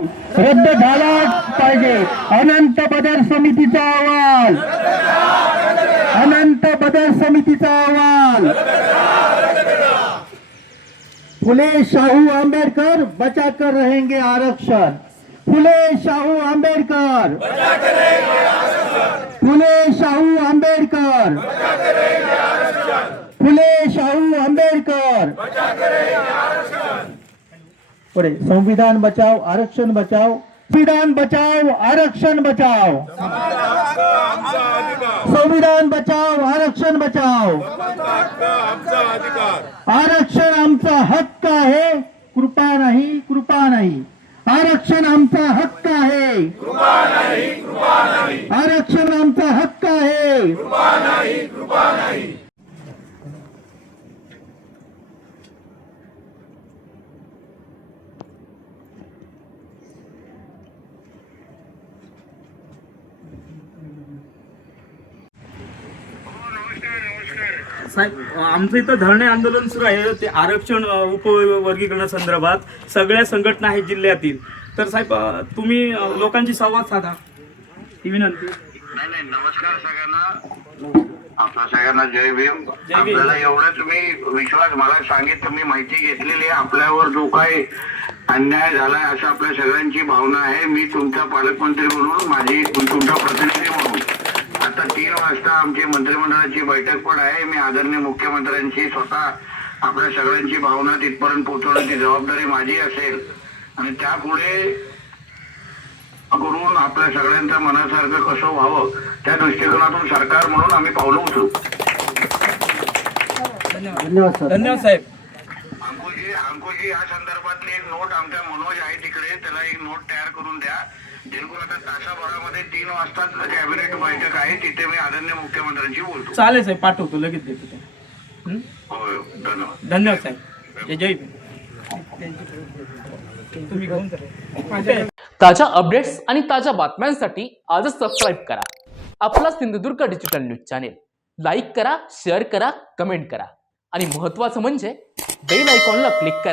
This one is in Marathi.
रद्द झालाच पाहिजे. अनंत बदल समितीचा अहवाल, अनंत बदल समितीचा अहवाल. फुले शाहू आंबेडकर बचा कर रहेंगे आरक्षण. फुले शाहू आंबेडकर, फुले शाहू आंबेडकर, फुले शाहू आंबेडकर. पुढे संविधान बचाओ आरक्षण बचाओ, संविधान बचाओ आरक्षण बचाओ, संविधान बचाओ आरक्षण बचाओ. आरक्षण आमचा हक्क आहे, कृपा नाही, कृपा नाही. आरक्षण आमचा हक्क आहे, आरक्षण आमचा हक्क आहे. साहेब, आमचं इथं धरणे आंदोलन सुरू आहे ते आरक्षण उपवर्गीकरणासंदर्भात. सगळ्या संघटना आहेत जिल्ह्यातील. तर साहेब, तुम्ही लोकांशी संवाद साधा ही विनंती. नाही, नमस्कार सगळ्यांना. आपल्या सगळ्यांना जय भीम. आपल्याला एवढं तुम्ही विश्वास मला सांगितलं, मी माहिती घेतलेली आहे. आपल्यावर जो काही अन्याय झालाय असं आपल्या सगळ्यांची भावना आहे. मी तुमचा पालकमंत्री म्हणून, माझी तुमचा प्रतिनिधी म्हणून आता 3 वाजता आमची मंत्रिमंडळाची बैठक पण आहे. मी आदरणीय मुख्यमंत्र्यांची स्वतः आपल्या सगळ्यांची भावना तिथपर्यंत पोहोचवण्याची जबाबदारी माझी असेल आणि त्यापुढे करून आपल्या सगळ्यांच्या मनासारखं कसं व्हावं त्या दृष्टिकोनातून सरकार म्हणून आम्ही पावलं उचलू. धन्यवाद साहेब. अंकुजी या संदर्भातली एक नोट आमच्या मनोज आहे तिकडे, त्याला एक नोट तयार करून द्या. जेणेकरून आता तासाभरामध्ये 3 वाजता कॅबिनेट बैठक आहे, तिथे मी आदरणीय मुख्यमंत्र्यांशी बोलतो. चालेल साहेब, पाठवतो, लगेच देतो ते. होय, धन्यवाद. धन्यवाद साहेब. जय भीम. तुम्ही घेऊन जा. ताज्या अपडेट्स आणि ताज्या बातम्यांसाठी आजच सबस्क्राईब करा आपला Sindhudurg digital news channel. Like करा, शेअर करा, कमेंट करा आणि महत्त्वाचं म्हणजे बेल आयकॉनला क्लिक करा.